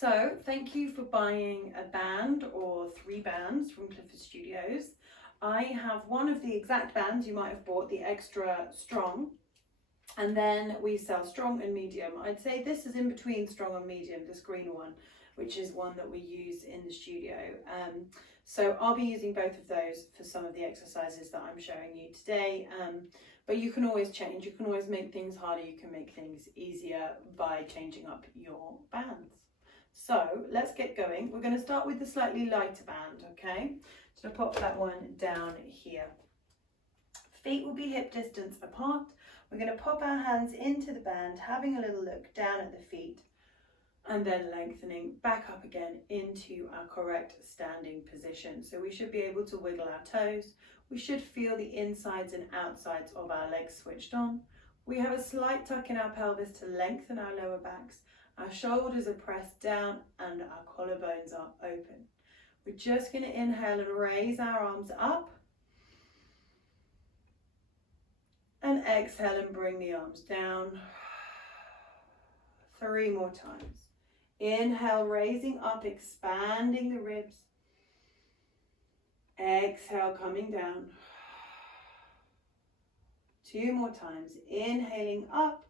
So thank you for buying a band or 3 bands from Clifford Studios. I have one of the exact bands you might have bought, the extra strong, and then we sell strong and medium. I'd say this is in between strong and medium, this green one, which is one that we use in the studio. So I'll be using both of those for some of the exercises that I'm showing you today. But you can always change, you can always make things harder, you can make things easier by changing up your bands. So let's get going. We're going to start with the slightly lighter band, okay? So I'll pop that one down here. Feet will be hip distance apart. We're going to pop our hands into the band, having a little look down at the feet, and then lengthening back up again into our correct standing position. So we should be able to wiggle our toes. We should feel the insides and outsides of our legs switched on. We have a slight tuck in our pelvis to lengthen our lower backs. Our shoulders are pressed down and our collarbones are open. We're just going to inhale and raise our arms up. And exhale and bring the arms down. 3 more times. Inhale, raising up, expanding the ribs. Exhale, coming down. 2 more times. Inhaling up.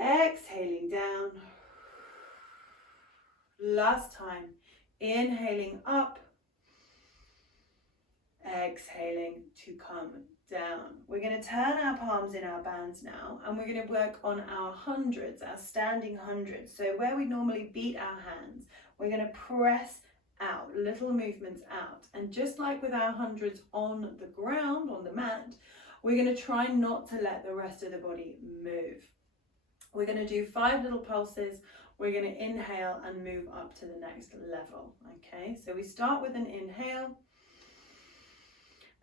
Exhaling down. Last time. Inhaling up. Exhaling to come down. We're going to turn our palms in our bands now, and we're going to work on our hundreds, our standing hundreds. So where we normally beat our hands, we're going to press out, little movements out. And just like with our hundreds on the ground, on the mat, we're going to try not to let the rest of the body move. We're going to do 5 little pulses. We're going to inhale and move up to the next level. Okay, so we start with an inhale.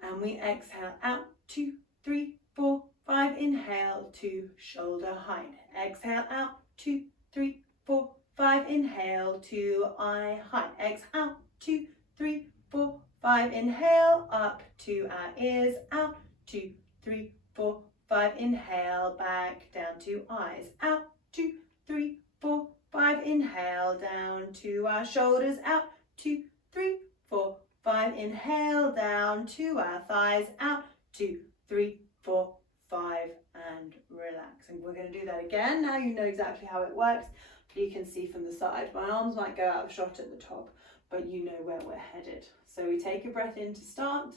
And we exhale out, 2, 3, 4, 5. Inhale to shoulder height. Exhale out, 2, 3, 4, 5. Inhale to eye height. Exhale, 2, 3, 4, 5. Inhale up to our ears. Out, 2, 3, 4, 5. Inhale back down to eyes. Out, 2, 3, 4, 5. Inhale down to our shoulders. Out, 2, 3, 4, 5. Inhale down to our thighs. Out, 2, 3, 4, 5, and relax. And we're going to do that again. Now you know exactly how it works. You can see from the side. My arms might go out of shot at the top, but you know where we're headed. So we take a breath in to start.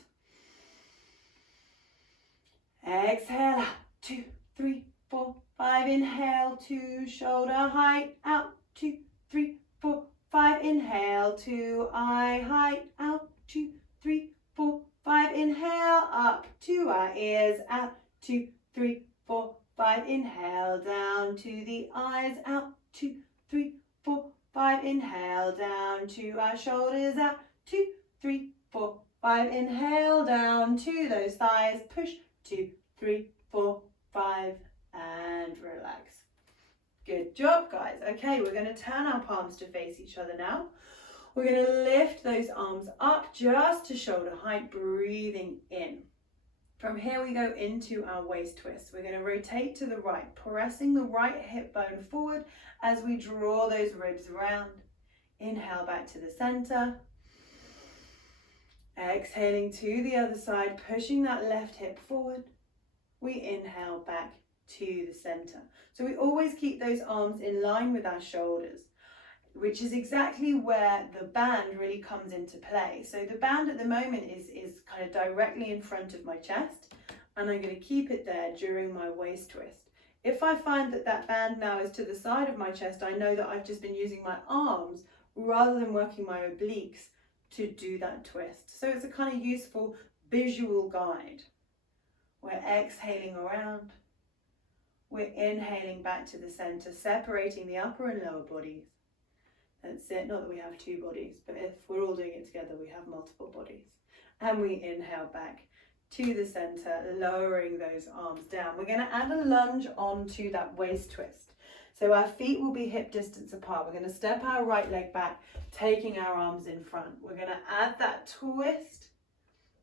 Exhale, 2, 3, 4, 5. Inhale to shoulder height. Out, 2, 3, 4, 5. Inhale to eye height. Out, 2, 3, 4, 5. Inhale up to our ears. Out, 2, 3, 4, 5. Inhale down to the eyes. Out, 2, 3, 4, 5. Inhale down to our shoulders. Out, 2, 3, 4, 5. Inhale down to those thighs. Push, 2, 3, 4, 5, and relax. Good job, guys. Okay, we're going to turn our palms to face each other now. We're going to lift those arms up just to shoulder height, breathing in. From here we go into our waist twist. We're going to rotate to the right, pressing the right hip bone forward as we draw those ribs around. Inhale back to the center. Exhaling to the other side, pushing that left hip forward. We inhale back to the center. So we always keep those arms in line with our shoulders, which is exactly where the band really comes into play. So the band at the moment is kind of directly in front of my chest, and I'm going to keep it there during my waist twist. If I find that that band now is to the side of my chest, I know that I've just been using my arms rather than working my obliques to do that twist. So it's a kind of useful visual guide. We're exhaling around. We're inhaling back to the center, separating the upper and lower bodies. That's it, not that we have 2 bodies, but if we're all doing it together, we have multiple bodies. And we inhale back to the center, lowering those arms down. We're going to add a lunge onto that waist twist. So our feet will be hip distance apart. We're going to step our right leg back, taking our arms in front. We're going to add that twist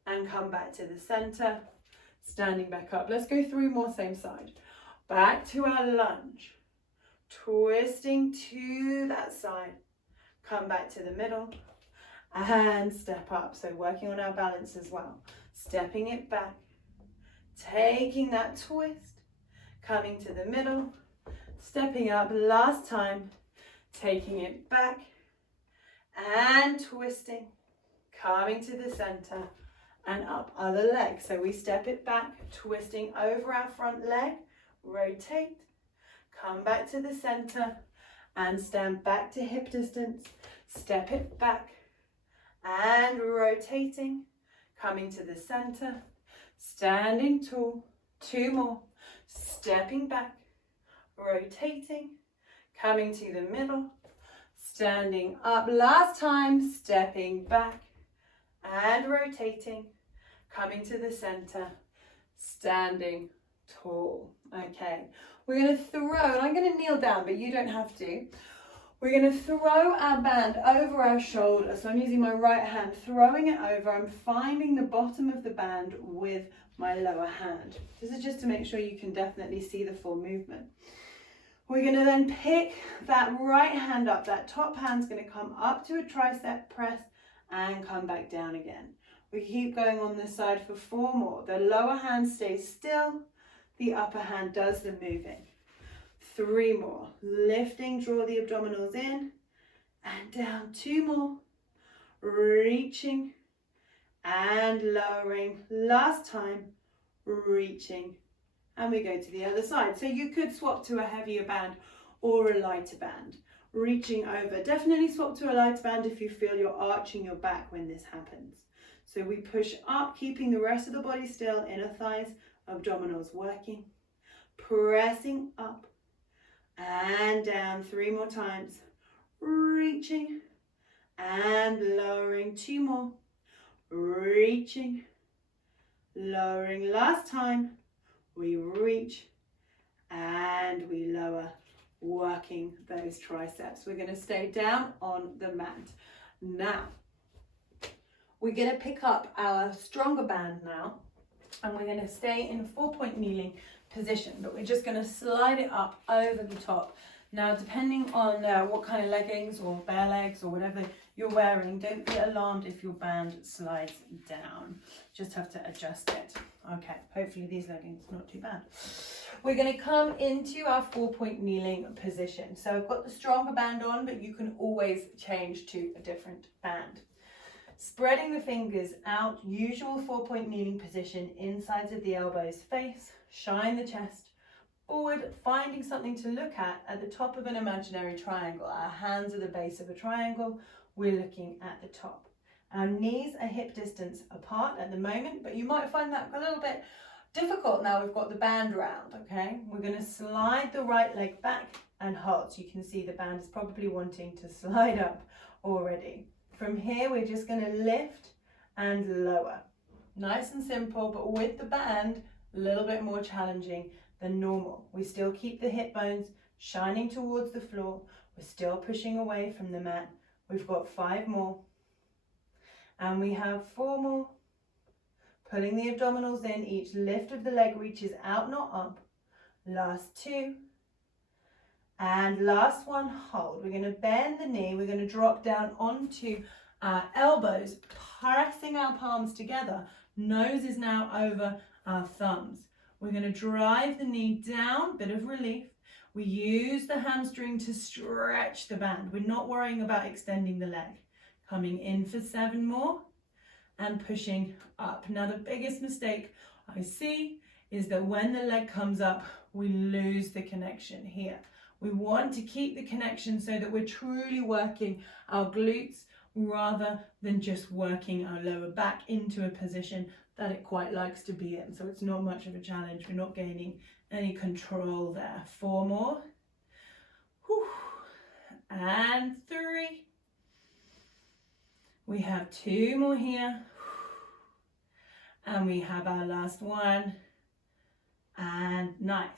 and come back to the center, standing back up. Let's go 3 more, same side. Back to our lunge. twisting to that side, come back to the middle and step up. So working on our balance as well, stepping it back, taking that twist, coming to the middle, stepping up, last time, taking it back and twisting, coming to the center and up, other leg. So we step it back, twisting over our front leg, rotate, come back to the center and stand back to hip distance, step it back and rotating, coming to the center, standing tall, 2 more, stepping back, rotating, coming to the middle, standing up, last time, stepping back and rotating, coming to the center, standing tall. Okay, we're going to throw, and I'm going to kneel down, but you don't have to. We're going to throw our band over our shoulder. So I'm using my right hand, throwing it over. I'm finding the bottom of the band with my lower hand. This is just to make sure you can definitely see the full movement. We're going to then pick that right hand up. That top hand's going to come up to a tricep press and come back down again. We keep going on this side for 4 more. The lower hand stays still. The upper hand does the moving. 3 more. Lifting, draw the abdominals in and down. 2 more. Reaching and lowering. Last time, reaching. And we go to the other side. So you could swap to a heavier band or a lighter band. Reaching over. Definitely swap to a lighter band if you feel you're arching your back when this happens. So we push up, keeping the rest of the body still, inner thighs, abdominals working. Pressing up and down. 3 more times. Reaching and lowering. 2 more. Reaching, lowering. Last time. We reach and we lower, working those triceps. We're going to stay down on the mat. Now, we're going to pick up our stronger band now, and we're going to stay in a 4-point kneeling position, but we're just going to slide it up over the top. Now, depending on what kind of leggings or bare legs or whatever you're wearing, don't be alarmed if your band slides down. Just have to adjust it. Okay, hopefully these leggings are not too bad. We're going to come into our 4-point kneeling position. So I've got the stronger band on, but you can always change to a different band. Spreading the fingers out, usual 4-point kneeling position, insides of the elbows face, shine the chest forward, finding something to look at the top of an imaginary triangle. Our hands are the base of a triangle, we're looking at the top. Our knees are hip distance apart at the moment, but you might find that a little bit difficult now we've got the band round, okay? We're going to slide the right leg back and hold. So you can see the band is probably wanting to slide up already. From here, we're just going to lift and lower. Nice and simple, but with the band, a little bit more challenging than normal. We still keep the hip bones shining towards the floor. We're still pushing away from the mat. We've got 5 more. And we have 4 more. Pulling the abdominals in, each lift of the leg reaches out, not up. Last 2. And last one, hold. We're going to bend the knee. We're going to drop down onto our elbows, pressing our palms together. Nose is now over our thumbs. We're going to drive the knee down, bit of relief. We use the hamstring to stretch the band. We're not worrying about extending the leg. Coming in for 7 more and pushing up. Now the biggest mistake I see is that when the leg comes up, we lose the connection here. We want to keep the connection so that we're truly working our glutes rather than just working our lower back into a position that it quite likes to be in. So it's not much of a challenge. We're not gaining any control there. 4 more. Whew. And 3. We have 2 more here. And we have our last one. And nice.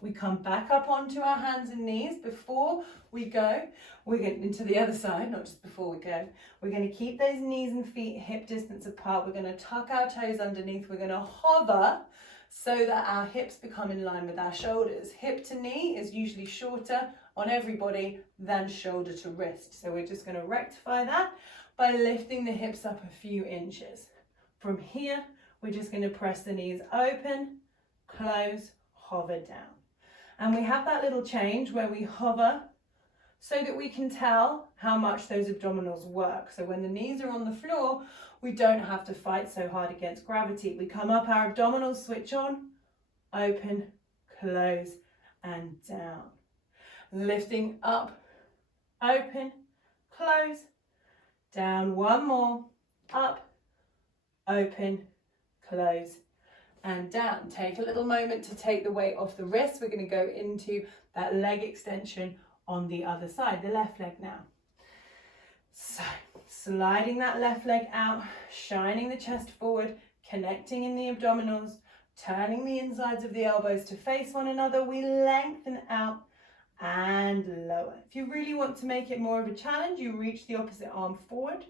We come back up onto our hands and knees. Before we go, we're going into the other side, not just before we go. We're going to keep those knees and feet hip distance apart. We're going to tuck our toes underneath. We're going to hover, so that our hips become in line with our shoulders. Hip to knee is usually shorter on everybody than shoulder to wrist. So we're just going to rectify that by lifting the hips up a few inches. From here, we're just going to press the knees open, close, hover down. And we have that little change where we hover so that we can tell how much those abdominals work. So when the knees are on the floor, we don't have to fight so hard against gravity. We come up, our abdominals switch on, open, close, and down. Lifting up, open, close, down. One more, up, open, close, and down. Take a little moment to take the weight off the wrist. We're going to go into that leg extension on the other side, the left leg now. So sliding that left leg out, shining the chest forward, connecting in the abdominals, turning the insides of the elbows to face one another. We lengthen out and lower. If you really want to make it more of a challenge, you reach the opposite arm forward.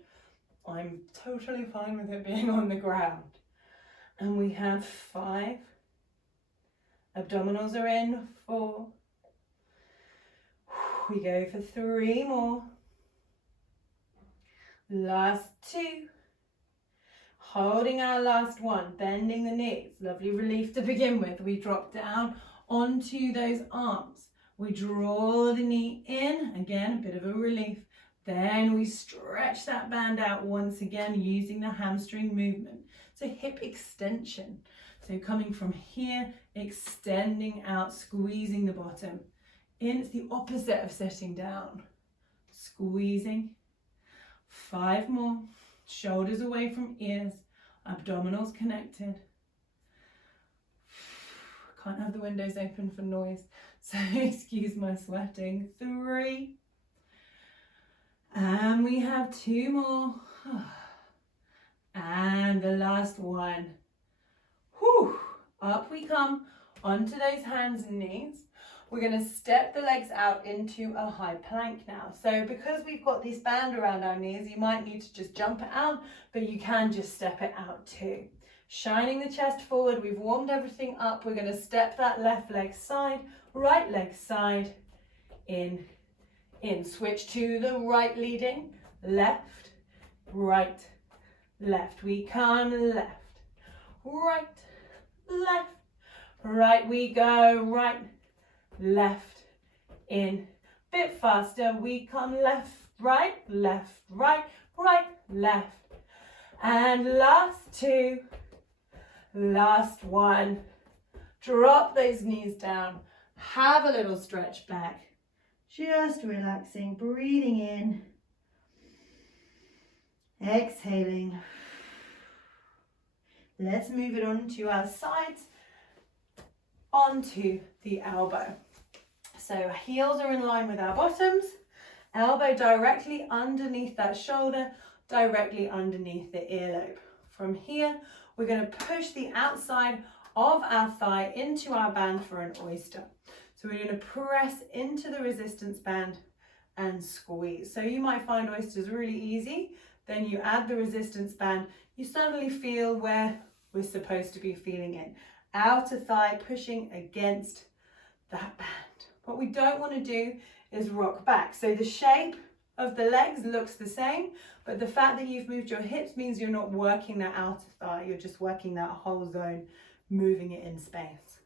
I'm totally fine with it being on the ground. And we have 5. Abdominals are in. 4. We go for 3 more. Last 2. Holding our last one, bending the knees. Lovely relief to begin with. We drop down onto those arms. We draw the knee in. Again, a bit of a relief. Then we stretch that band out once again using the hamstring movement. So hip extension. So coming from here, extending out, squeezing the bottom. In, it's the opposite of sitting down. Squeezing. 5 more. Shoulders away from ears. Abdominals connected. Can't have the windows open for noise, so excuse my sweating. 3. And we have 2 more. And the last one. Whew. Up we come onto those hands and knees. We're going to step the legs out into a high plank now. So because we've got this band around our knees, you might need to just jump it out, but you can just step it out too. Shining the chest forward, we've warmed everything up. We're going to step that left leg side, right leg side, in. Switch to the right leading, left, right, left. We come left, right, left, right. We go right, left, in. Bit faster. We come left, right, right, right, left. And last 2, last 1. Drop those knees down. Have a little stretch back. Just relaxing, breathing in, exhaling. Let's move it on to our sides, onto the elbow. So heels are in line with our bottoms, elbow directly underneath that shoulder, directly underneath the earlobe. From here, we're going to push the outside of our thigh into our band for an oyster. So we're going to press into the resistance band and squeeze. So you might find oysters really easy. Then you add the resistance band. You suddenly feel where we're supposed to be feeling it. Outer thigh pushing against that band. What we don't want to do is rock back. So the shape of the legs looks the same, but the fact that you've moved your hips means you're not working that outer thigh. You're just working that whole zone, moving it in space.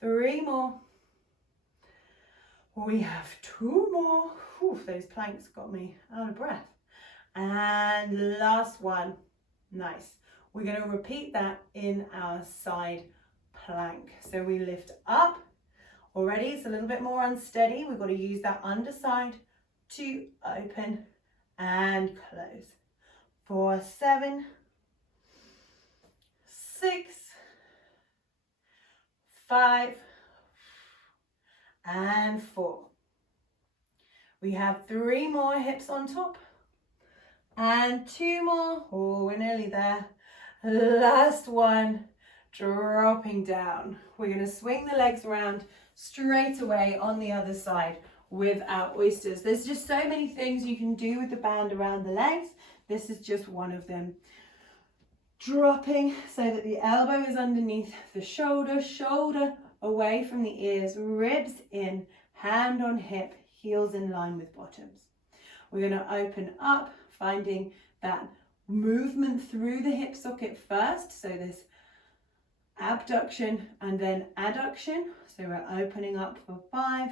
3 more. We have 2 more. Whew, those planks got me out of breath. And last one. Nice. We're going to repeat that in our side plank. So we lift up. Already it's a little bit more unsteady. We've got to use that underside to open and close. 4, 7, 6, 5, and 4. We have 3 more hips on top and 2 more. Oh, we're nearly there. Last one, dropping down. We're going to swing the legs around straight away on the other side with our oysters. There's just so many things you can do with the band around the legs. This is just one of them. Dropping so that the elbow is underneath the shoulder, shoulder away from the ears, ribs in, hand on hip, heels in line with bottoms. We're going to open up, finding that movement through the hip socket first. So this abduction and then adduction. So we're opening up for 5.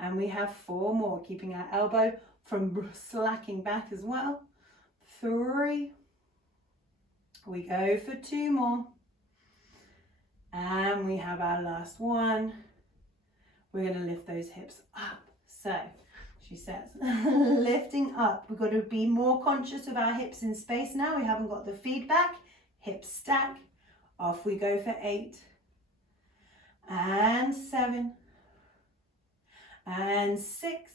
And we have 4 more, keeping our elbow from slacking back as well. 3. We go for 2 more. And we have our last one. We're going to lift those hips up. So she says, lifting up. We've got to be more conscious of our hips in space now. We haven't got the feedback. Hips stack. Off we go for 8. And 7. And 6.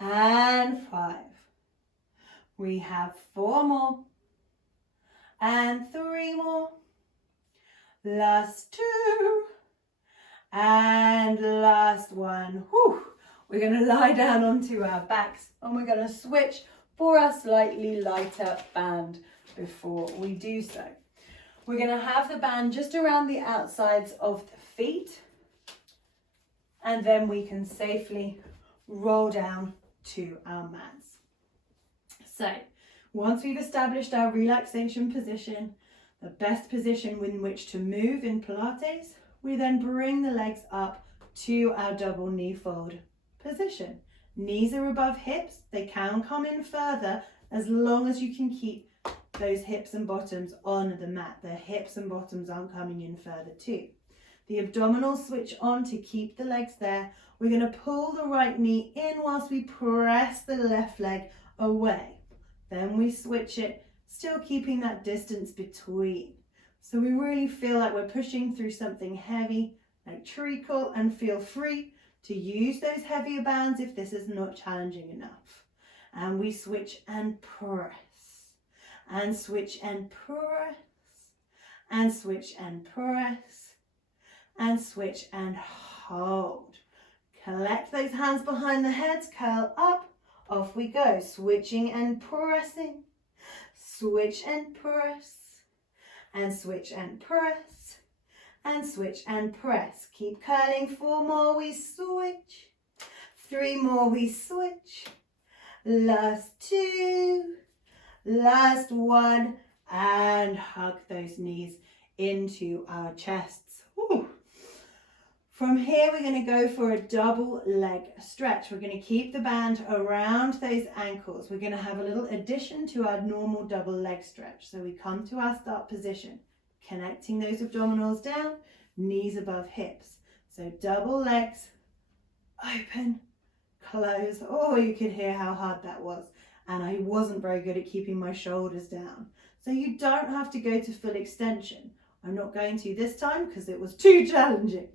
And 5. We have 4 more. And 3 more. Last 2. And last one. Whew. We're going to lie down onto our backs and we're going to switch for a slightly lighter band before we do so. We're going to have the band just around the outsides of the feet, and then we can safely roll down to our mats. So once we've established our relaxation position, the best position in which to move in Pilates, we then bring the legs up to our double knee fold position. Knees are above hips. They can come in further as long as you can keep those hips and bottoms on the mat. The hips and bottoms aren't coming in further too. The abdominals switch on to keep the legs there. We're going to pull the right knee in whilst we press the left leg away. Then we switch it, still keeping that distance between. So we really feel like we're pushing through something heavy, like treacle, and feel free to use those heavier bands if this is not challenging enough. And we switch and press, and switch and press, and switch and press, and switch and hold. Collect those hands behind the heads, curl up, off we go, switching and pressing, switch and press, and switch and press, and switch and press. Keep curling. 4 more, we switch. 3 more, we switch. Last 2, last 1, and hug those knees into our chests. Woo. From here, we're going to go for a double leg stretch. We're going to keep the band around those ankles. We're going to have a little addition to our normal double leg stretch. So we come to our start position, connecting those abdominals down, knees above hips. So double legs, open, close. Oh, you could hear how hard that was. And I wasn't very good at keeping my shoulders down. So you don't have to go to full extension. I'm not going to this time because it was too challenging.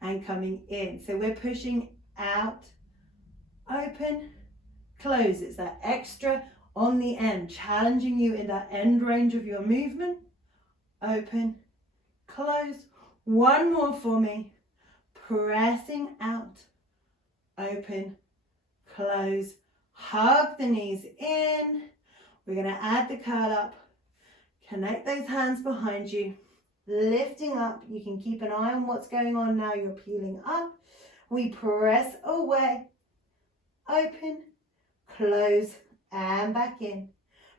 And coming in. So we're pushing out, open, close. It's that extra on the end, challenging you in that end range of your movement. Open, close. 1 more for me. Pressing out, open, close. Hug the knees in. We're going to add the curl up. Connect those hands behind you. Lifting up. You can keep an eye on what's going on now. You're peeling up. We press away. Open, close, and back in.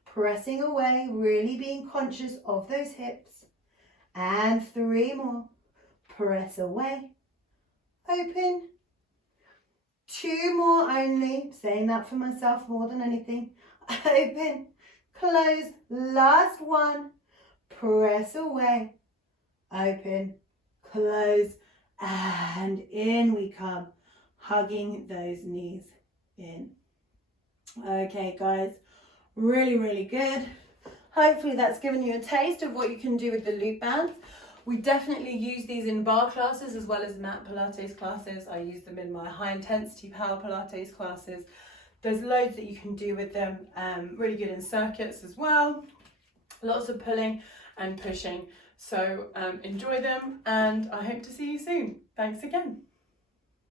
Pressing away, really being conscious of those hips. And 3 more. Press away. Open. 2 more only. Saying that for myself more than anything. Open, close, last 1. Press away. Open, close, and in we come, hugging those knees in. Okay, guys, really, really good. Hopefully that's given you a taste of what you can do with the loop bands. We definitely use these in bar classes as well as mat Pilates classes. I use them in my high intensity power Pilates classes. There's loads that you can do with them. Really good in circuits as well. Lots of pulling and pushing. So enjoy them, and I hope to see you soon. Thanks again.